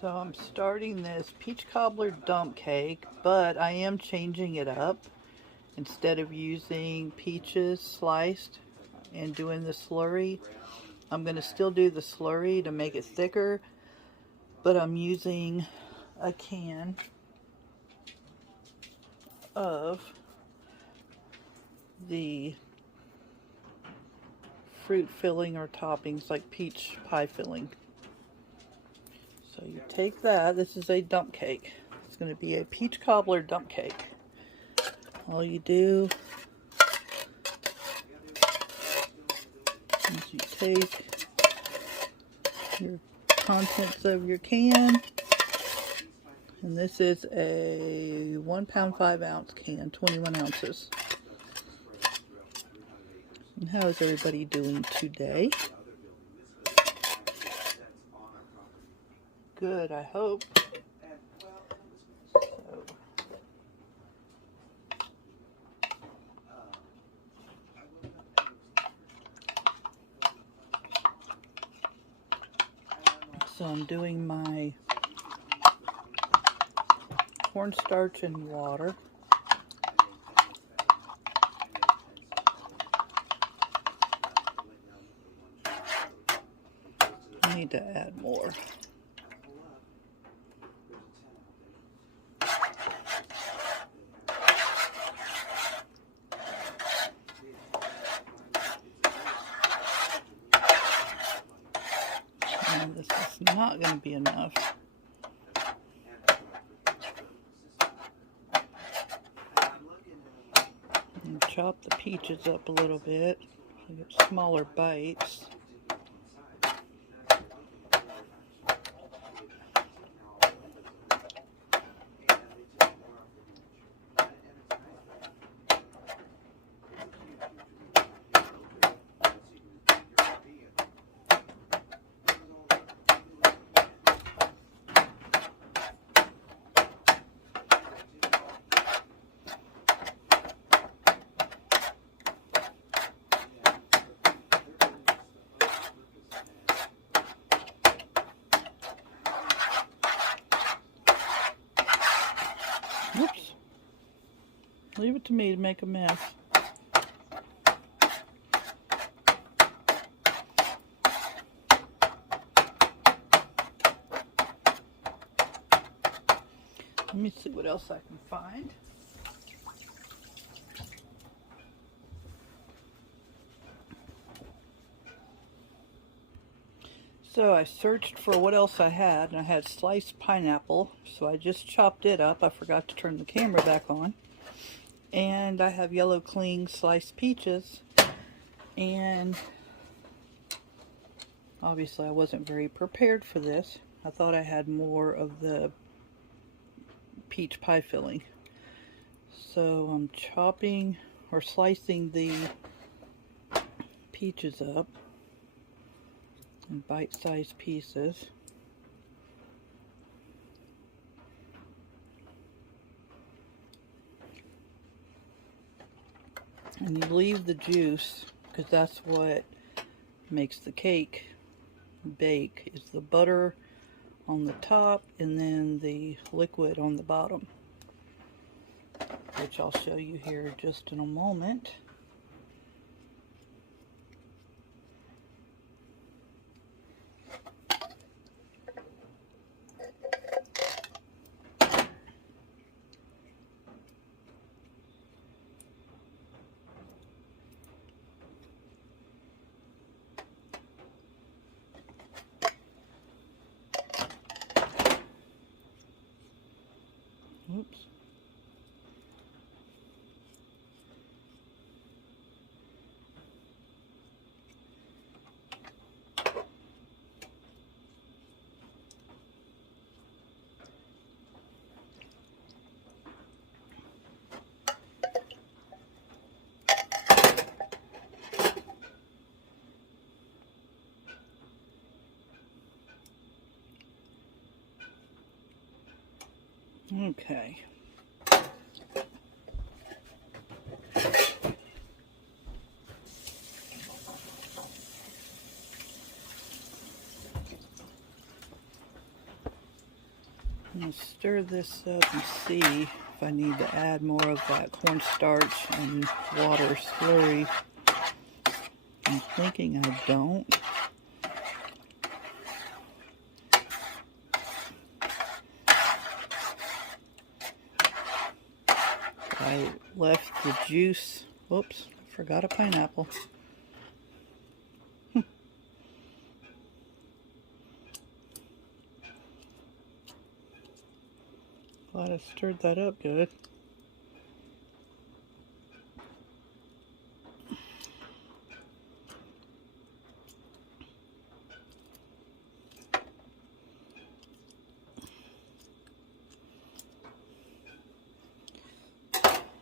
So I'm starting this peach cobbler dump cake, but I am changing it up. Instead of using peaches sliced and doing the slurry, I'm going to still do the slurry to make it thicker, but I'm using a can of the fruit filling or toppings like peach pie filling. So you take that, this is a dump cake. It's going to be a peach cobbler dump cake. All you do is you take your contents of your can, and this is a 1 pound 5 ounce can, 21 ounces. And how is everybody doing today? Good, I hope. So I'm doing my cornstarch and water. I need to add more. And this is not going to be enough. And chop the peaches up a little bit so you get smaller bites. Whoops. Leave it to me to make a mess. Let me see what else I can find. So I searched for what else I had, and I had sliced pineapple, so I just chopped it up. I forgot to turn the camera back on. And I have yellow cling sliced peaches, and obviously I wasn't very prepared for this. I thought I had more of the peach pie filling. So I'm chopping or slicing the peaches up in bite-sized pieces. And you leave the juice, because that's what makes the cake bake, is the butter on the top and then the liquid on the bottom, which I'll show you here just in a moment. Oops. Okay. I'm going to stir this up and see if I need to add more of that cornstarch and water slurry. I'm thinking I don't. I left the juice. Whoops, forgot a pineapple. Glad I stirred that up good.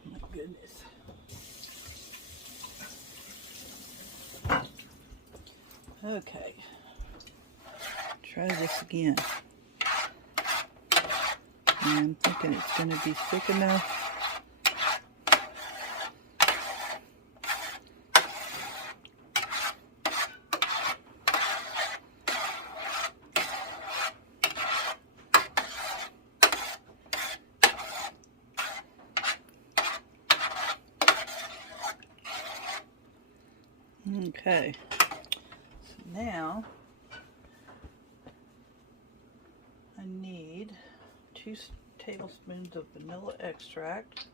My goodness. Okay. Try this again. I'm thinking it's going to be thick enough. Okay, so now I need 2 tablespoons of vanilla extract.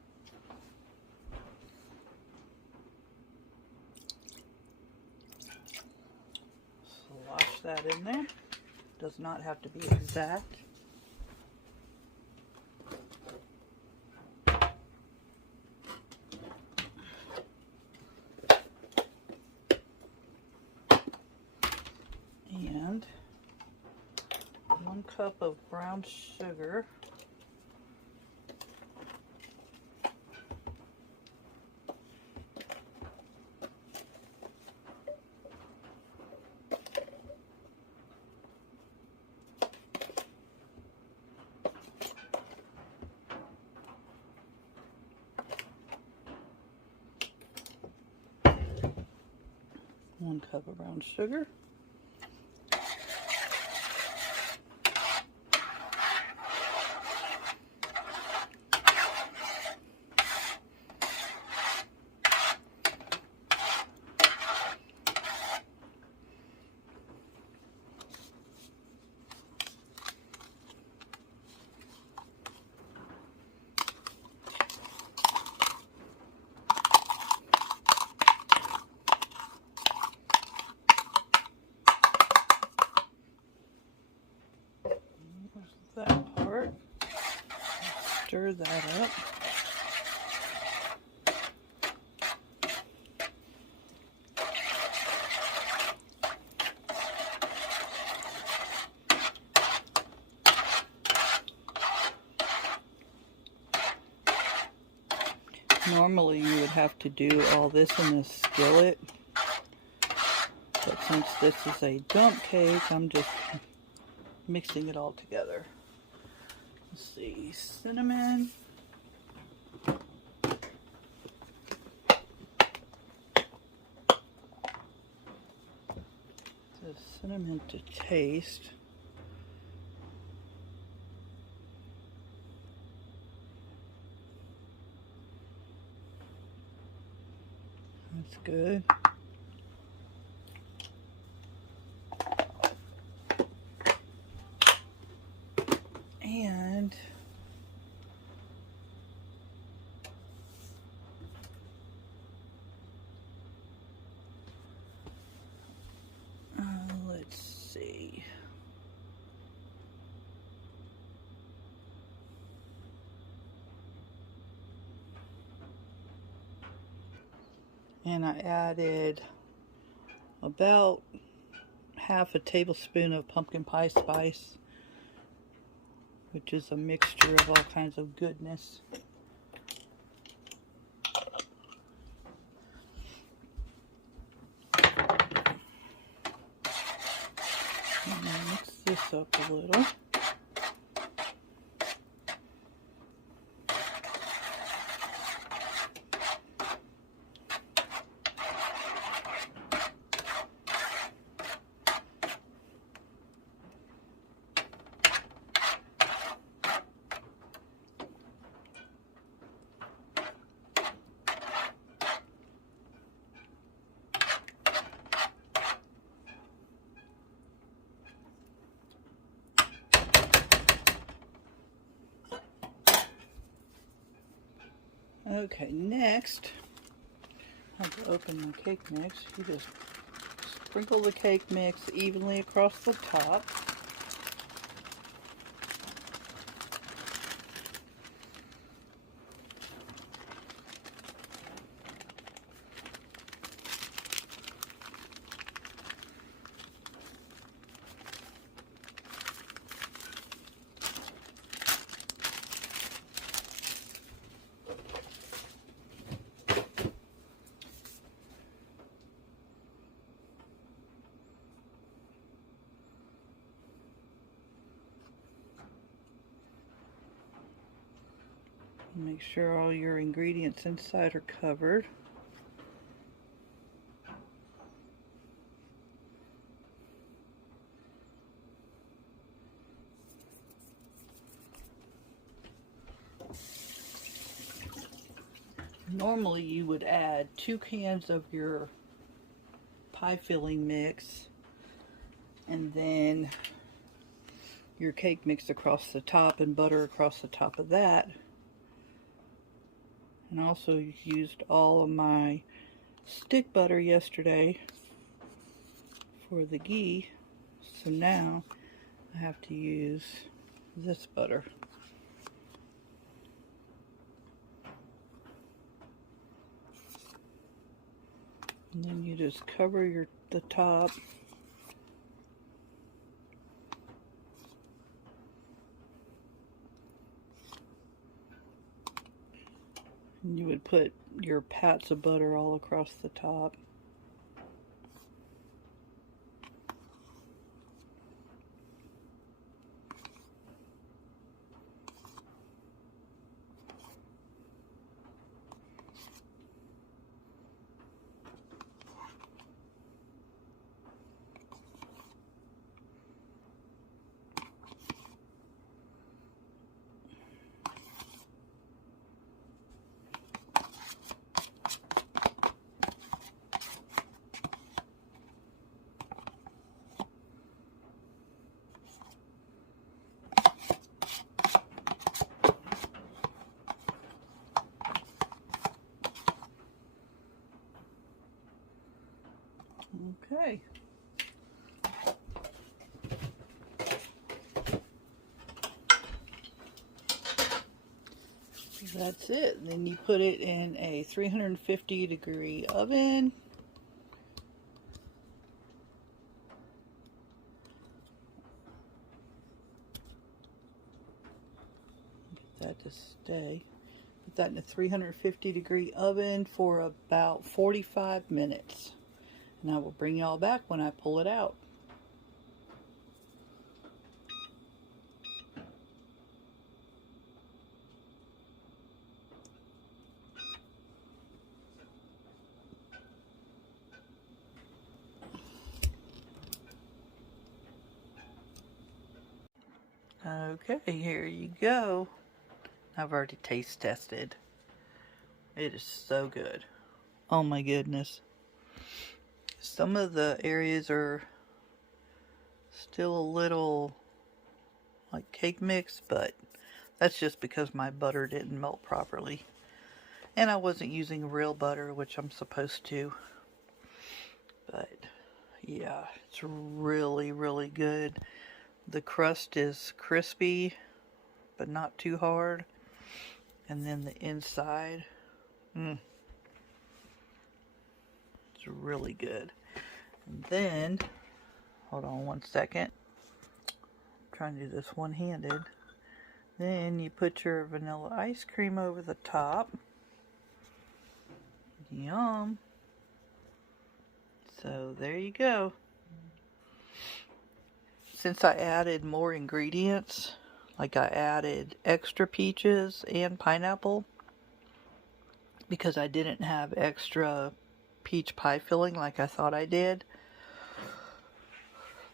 Slosh that in there. Does not have to be exact. And 1 cup of brown sugar. One cup of brown sugar. That part. Stir that up. Normally you would have to do all this in a skillet, but since this is a dump cake, I'm just mixing it all together. Let's see, cinnamon. The cinnamon to taste. That's good. And let's see. And I added about half a tablespoon of pumpkin pie spice, which is a mixture of all kinds of goodness. And I'll mix this up a little. Okay, next, I'll open the cake mix. You just sprinkle the cake mix evenly across the top. Make sure all your ingredients inside are covered. Normally you would add 2 cans of your pie filling mix and then your cake mix across the top and butter across the top of that. And also used all of my stick butter yesterday for the ghee, so now I have to use this butter. And then you just cover the top. And you would put your pats of butter all across the top. Okay. That's it. Then you put it in a 350-degree oven. Get that to stay. Put that in a 350-degree oven for about 45 minutes. And I will bring y'all back when I pull it out. Okay, here you go. I've already taste tested. It is so good. Oh my goodness. Some of the areas are still a little like cake mix, but that's just because my butter didn't melt properly. And I wasn't using real butter, which I'm supposed to. But yeah, it's really, really good. The crust is crispy, but not too hard. And then the inside, it's really good. And then, hold on one second. I'm trying to do this one-handed. Then you put your vanilla ice cream over the top. Yum. So there you go. Since I added more ingredients, like I added extra peaches and pineapple, because I didn't have extra peach pie filling like I thought I did,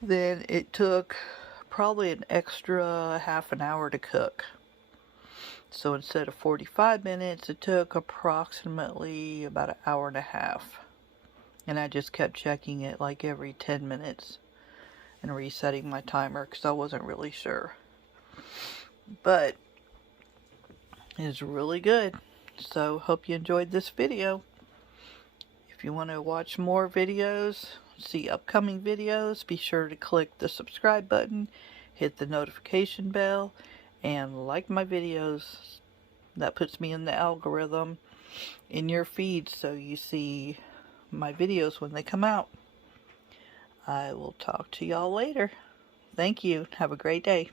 then it took probably an extra half an hour to cook. So instead of 45 minutes, it took approximately about an hour and a half. And I just kept checking it like every 10 minutes and resetting my timer because I wasn't really sure. But it's really good. So hope you enjoyed this video. If you want to watch more videos, see upcoming videos, be sure to click the subscribe button, hit the notification bell, and like my videos. That puts me in the algorithm in your feed so you see my videos when they come out. I will talk to y'all later. Thank you. Have a great day.